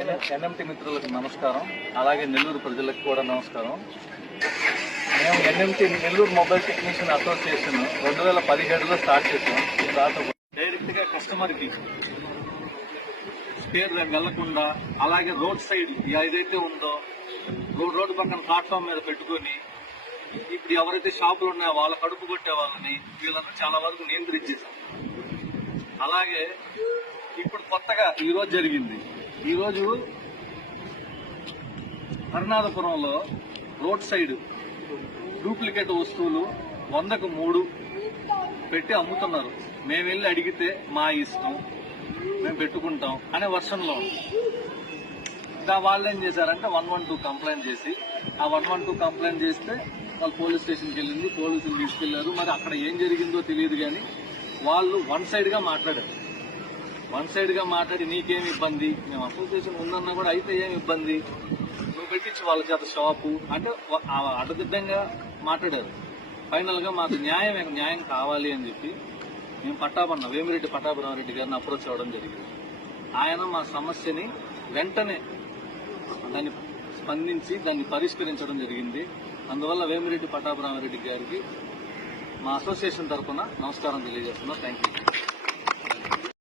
NMT మిత్రులకు నమస్కారం, అలాగే నెల్లూరు ప్రజలకు కూడా నమస్కారం. మేము NMT Nellore mobile technician association 2017లో స్టార్ట్ చేసాం. తర్వాత డైరెక్ట్గా కస్టమర్కి స్పేర్ వెళ్లకుండా, అలాగే రోడ్ సైడ్ ఏదైతే ఉందో రోడ్డు పక్కన ప్లాట్ఫామ్ మీద పెట్టుకుని ఇప్పుడు ఎవరైతే షాపులు ఉన్నాయో వాళ్ళ కడుపు కొట్టే వాళ్ళని వీళ్ళని చాలా వరకు నియంత్రించేసాం. అలాగే ఇప్పుడు కొత్తగా ఈరోజు జరిగింది. ఈరోజు హరినాథపురంలో రోడ్ సైడ్ డూప్లికేట్ వస్తువులు 100కు 3 పెట్టి అమ్ముతున్నారు. మేము వెళ్ళి అడిగితే మా ఇష్టం, మేము పెట్టుకుంటాం అనే వర్షంలో వాళ్ళు ఏం చేశారంటే 112 కంప్లైంట్ చేసి, ఆ 112 కంప్లైంట్ చేస్తే వాళ్ళు పోలీస్ స్టేషన్కి వెళ్ళింది, పోలీసులు తీసుకెళ్లారు. మరి అక్కడ ఏం జరిగిందో తెలియదు, కానీ వాళ్ళు వన్ సైడ్ గా మాట్లాడి నీకేమి ఇబ్బంది, మేము అసోసియేషన్ ఉందన్నా కూడా అయితే ఏమి ఇబ్బంది, నువ్వు పెట్టించి వాళ్ళ చేత షాపు అంటే అడ్డదిడ్డంగా మాట్లాడారు. ఫైనల్ గా మాకు న్యాయం కావాలి అని చెప్పి మేము వేమిరెడ్డి పట్టాభిరామరెడ్డి గారిని అప్రోచ్ అవ్వడం జరిగింది. ఆయన మా సమస్యని వెంటనే దాన్ని స్పందించి దాన్ని పరిష్కరించడం జరిగింది. అందువల్ల వేమిరెడ్డి పట్టాభిరామరెడ్డి గారికి మా అసోసియేషన్ తరఫున నమస్కారం తెలియజేస్తున్నాం. Thank you.